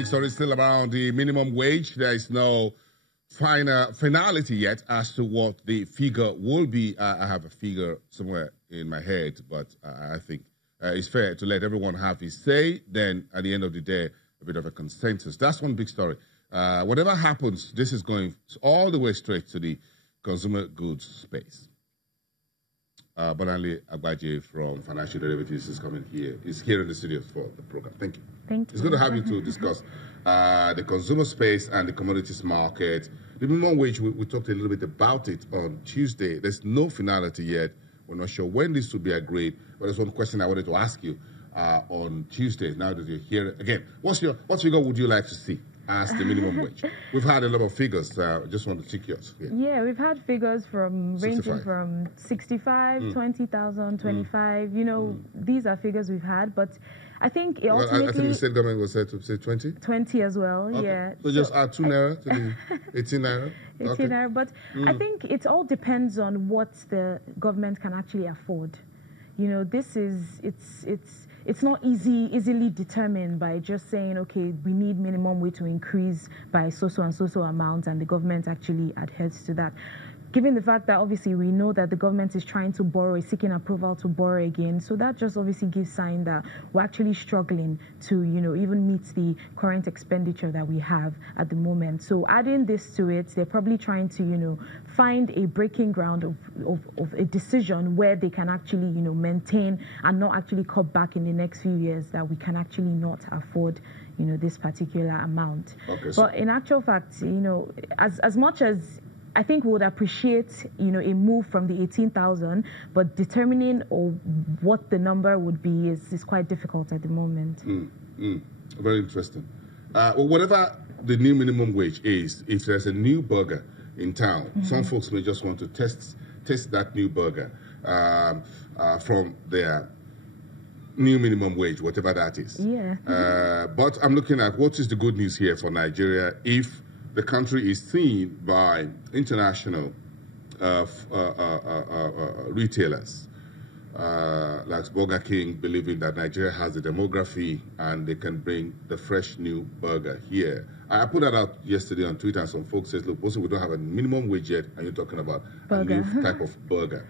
big story still around the minimum wage. There is no finality yet as to what the figure will be. I have a figure somewhere in my head, but I think it's fair to let everyone have his say. Then, at the end of the day, a bit of a consensus. That's one big story. Whatever happens, this is going all the way straight to the consumer goods space. Bonanle Agbaje from Financial Derivatives is coming here. He's here in the studio for the program. Thank you. Thank you. It's good to have you to discuss the consumer space and the commodities market. The minimum wage, we talked a little bit about it on Tuesday. There's no finality yet. We're not sure when this will be agreed. But there's one question I wanted to ask you on Tuesday. Now that you're here again, what figure would you like to see as the minimum wage? We've had a lot of figures. Just want to check yours. Yeah, we've had figures ranging from 65, 20,000, 25. You know, these are figures we've had, but I think it ultimately... I think the state government was said to say 20? 20 as well, okay. yeah. So just add 2 naira to the 18 naira? 18 naira, but I think it all depends on what the government can actually afford. You know, this is, it's not easily determined by just saying, okay, we need minimum wage to increase by so-so and so-so amount, and the government actually adheres to that. Given the fact that obviously we know that the government is trying to borrow, is seeking approval to borrow again, so that just obviously gives sign that we're actually struggling to, you know, even meet the current expenditure that we have at the moment. So adding this to it, they're probably trying to, you know, find a breaking ground of a decision where they can actually, you know, maintain and not actually cut back in the next few years, that we can actually not afford, you know, this particular amount. Okay, but in actual fact, you know, as much as I think we would appreciate, you know, a move from the 18,000, but determining what the number would be is quite difficult at the moment. Very interesting. Well, whatever the new minimum wage is, if there's a new burger in town, some folks may just want to test that new burger from their new minimum wage, whatever that is. Yeah. But I'm looking at what is the good news here for Nigeria if the country is seen by international retailers like Burger King, believing that Nigeria has the demography and they can bring the fresh new burger here. I put that out yesterday on Twitter, and some folks said, look, we don't have a minimum wage yet, and you're talking about burger. A new type of burger.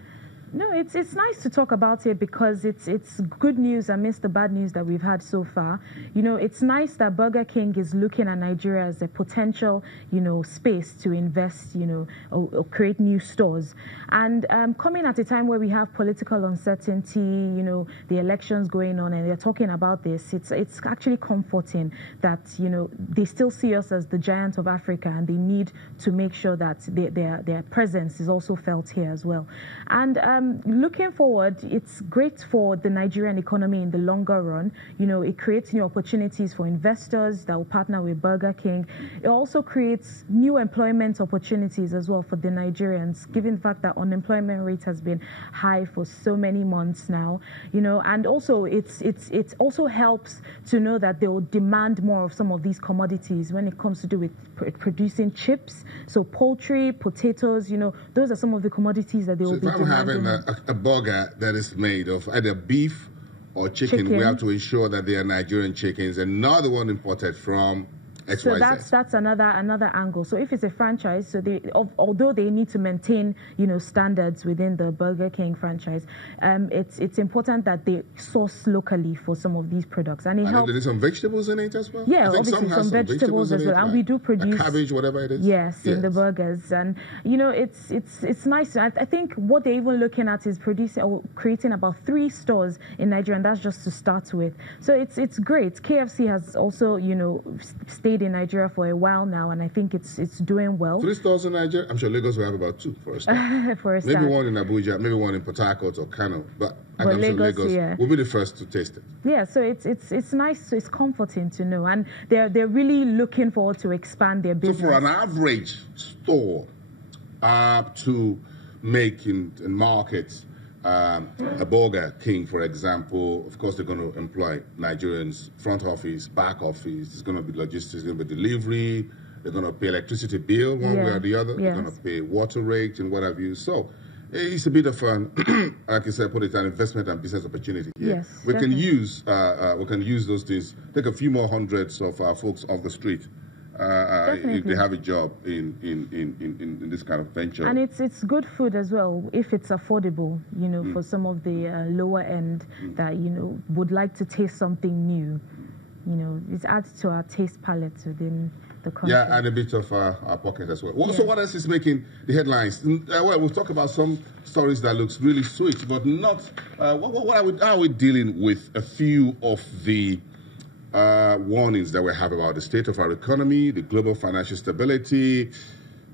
No, it's nice to talk about it because it's good news amidst the bad news that we've had so far. You know, it's nice that Burger King is looking at Nigeria as a potential, you know, space to invest, you know, or create new stores. And coming at a time where we have political uncertainty, you know, the elections going on, and they're talking about this, it's actually comforting that, you know, they still see us as the giant of Africa, and they need to make sure that their presence is also felt here as well. And looking forward, it's great for the Nigerian economy in the longer run. You know, it creates new opportunities for investors that will partner with Burger King. It also creates new employment opportunities as well for the Nigerians, given the fact that unemployment rate has been high for so many months now. You know, and also it also helps to know that they will demand more of some of these commodities when it comes to do with producing chips. So poultry, potatoes, you know, those are some of the commodities that they will be demanding. A burger that is made of either beef or chicken, we have to ensure that they are Nigerian chickens and not the one imported from XYZ. So that's another angle. So if it's a franchise, so although they need to maintain, you know, standards within the Burger King franchise, it's important that they source locally for some of these products. And there's some vegetables in it as well? Yeah, obviously some vegetables as well. And we do produce cabbage, whatever it is. Yes, in the burgers. And you know, it's nice. I think what they're even looking at is creating about 3 stores in Nigeria, and that's just to start with. So it's great. KFC has also, you know, stayed in Nigeria for a while now, and I think it's doing well. 3 stores in Nigeria? I'm sure Lagos will have about 2 for a start. Maybe one in Abuja, maybe one in Port Harcourt or Kano, but I'm sure Lagos will be the first to taste it. Yeah, so it's nice, it's comforting to know, and they're really looking forward to expand their business. So for an average store to make in markets, a Burger King, for example, of course, they're going to employ Nigerians, front office, back office. There's going to be logistics, there's going to be delivery. They're going to pay electricity bill one way or the other. They're going to pay water rates and what have you. So it's a bit of an, like I said, put it an investment and business opportunity here. Yes, we can use those things. Take a few more hundreds of folks off the street. If they have a job in this kind of venture. And it's good food as well, if it's affordable, you know, for some of the lower end that, you know, would like to taste something new. You know, it adds to our taste palette within the country. Yeah, and a bit of our pocket as well. So what else is making the headlines? Well, we'll talk about some stories that looks really sweet, but not, how are we dealing with a few of the warnings that we have about the state of our economy, the global financial stability,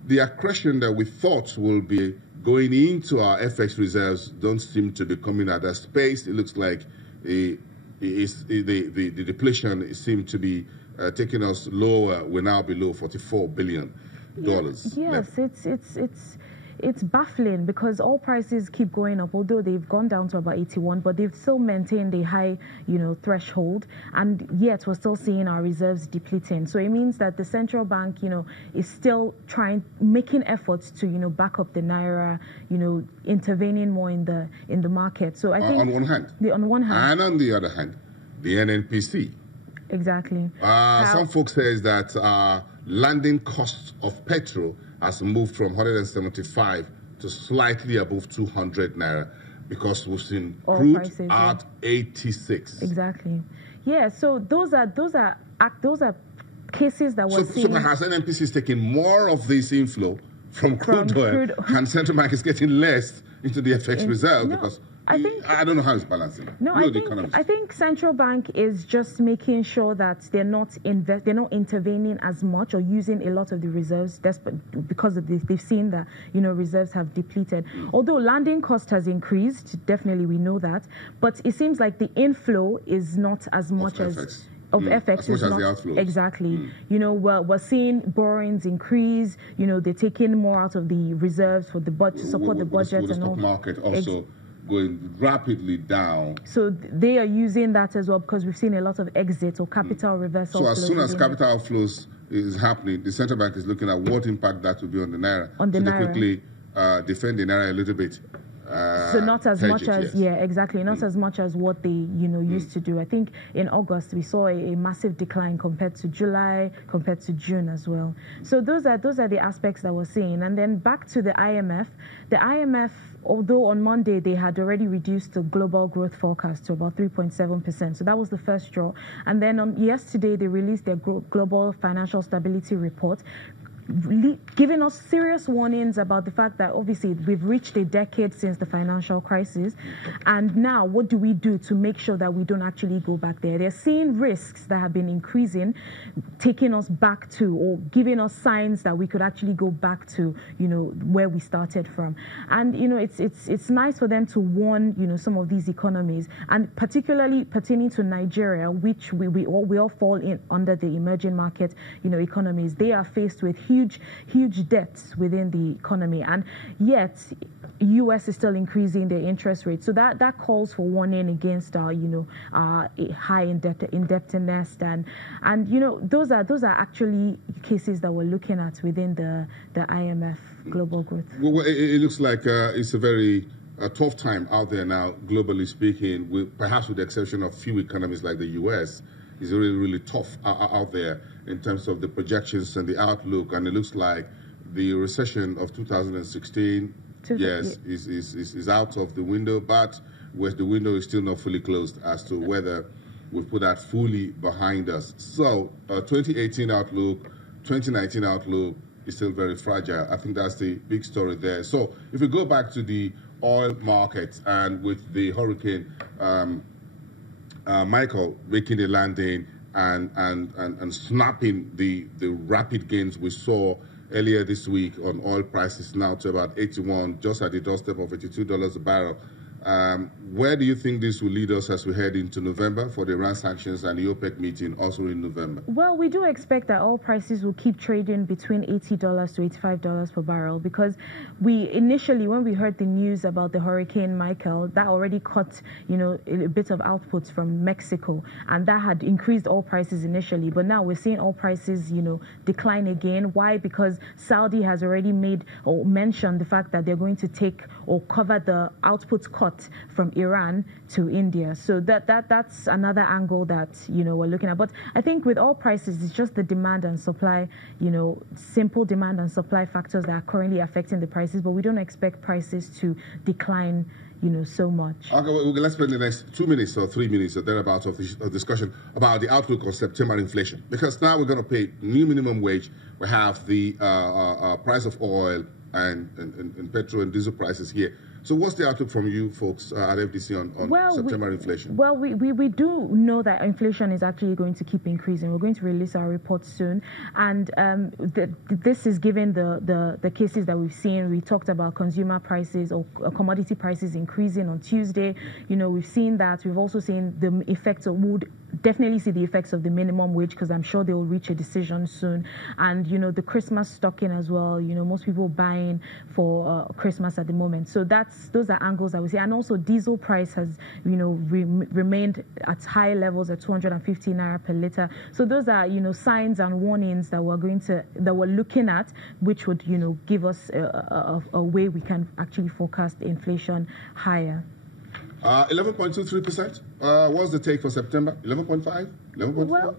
the accretion that we thought will be going into our FX reserves don't seem to be coming at that space. It looks like the depletion seems to be taking us lower. We're now below $44 billion. Yes, it's baffling because all prices keep going up, although they've gone down to about 81, but they've still maintained a high, you know, threshold, and yet we're still seeing our reserves depleting. So it means that the central bank, you know, is still making efforts to, you know, back up the naira, you know, intervening more in the market. So I think on one hand, and on the other hand, the NNPC. Exactly. Some folks says that landing costs of petrol has moved from 175 to slightly above 200 naira because we've seen crude prices, at 86. Exactly. Yeah. So those are cases that we're seeing. So perhaps NNPC is taking more of this inflow from crude oil, and central bank is getting less into the FX reserve because. I don't know how it's balancing. No, I think central bank is just making sure that they're not intervening as much or using a lot of the reserves because of this. They've seen that, you know, reserves have depleted. Although landing cost has increased, definitely we know that, but it seems like the inflow is not as much as FX is not exactly. You know, we're seeing borrowings increase. You know, they're taking more out of the reserves for the budget to support the budget and all. The stock market also going rapidly down. So they are using that as well because we've seen a lot of exit or capital reversal. So as soon as capital outflows is happening, the central bank is looking at what impact that will be on the naira. They quickly defend the naira a little bit. So not as much as exactly, not as much as what they used to do. I think in August we saw a massive decline compared to July, compared to June as well. So those are the aspects that we're seeing. And then back to the IMF. The IMF, although on Monday they had already reduced the global growth forecast to about 3.7%. So that was the first draw. And then on yesterday they released their global financial stability report, giving us serious warnings about the fact that obviously we've reached a decade since the financial crisis, and now what do we do to make sure that we don't actually go back there? They're seeing risks that have been increasing, taking us back to, or giving us signs that we could actually go back to, you know, where we started from. And you know, it's nice for them to warn, you know, some of these economies, and particularly pertaining to Nigeria, which we all fall in under the emerging market, you know, economies. They are faced with huge debts within the economy, and yet U.S. is still increasing their interest rates. So that calls for warning against our high indebtedness, and you know, those are actually cases that we're looking at within the IMF global growth. Well, it looks like it's a very tough time out there now, globally speaking. Perhaps with the exception of few economies like the U.S. is really tough out there in terms of the projections and the outlook, and it looks like the recession of 2016, is out of the window, but the window is still not fully closed as to whether we put that fully behind us. So 2018 outlook, 2019 outlook is still very fragile. I think that's the big story there. So if we go back to the oil market, and with the hurricane Michael making a landing and snapping the rapid gains we saw earlier this week on oil prices, now to about 81, just at the doorstep of $82 a barrel. Where do you think this will lead us as we head into November for the Iran sanctions and the OPEC meeting also in November? Well, we do expect that oil prices will keep trading between $80 to $85 per barrel, because we initially, when we heard the news about the Hurricane Michael, that already cut, a bit of outputs from Mexico, and that had increased oil prices initially. But now we're seeing oil prices, decline again. Why? Because Saudi has already made or mentioned the fact that they're going to take or cover the output cut from Iran to India. So that's another angle that we're looking at. But I think with oil prices, it's just the demand and supply, simple demand and supply factors that are currently affecting the prices. But we don't expect prices to decline so much. Okay, well, let's spend the next 2 minutes or 3 minutes or thereabouts of discussion about the outlook on September inflation. Because now we're going to pay new minimum wage. We have the price of oil and petrol and diesel prices here. So what's the outlook from you folks at FDC on September inflation? Well, we do know that inflation is actually going to keep increasing. We're going to release our report soon. And this is given the cases that we've seen. We talked about consumer prices or commodity prices increasing on Tuesday. We've seen that. We've also seen the effects of would definitely see the effects of the minimum wage, because I'm sure they will reach a decision soon. And, the Christmas stocking as well. Most people buying for Christmas at the moment. So those are angles that we see. And also diesel price has, remained at high levels at 250 naira per liter. So those are, signs and warnings that we're looking at, which would, give us a way we can actually forecast inflation higher. 11.23%. What's the take for September? 11.5? 11.4?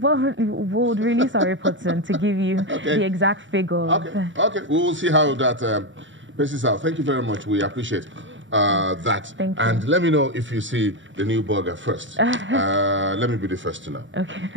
Well, we'll release our report soon to give you the exact figure. Okay. We will see how that paces out. Thank you very much. We appreciate that. Thank you. And let me know if you see the new burger first. Let me be the first to know. Okay.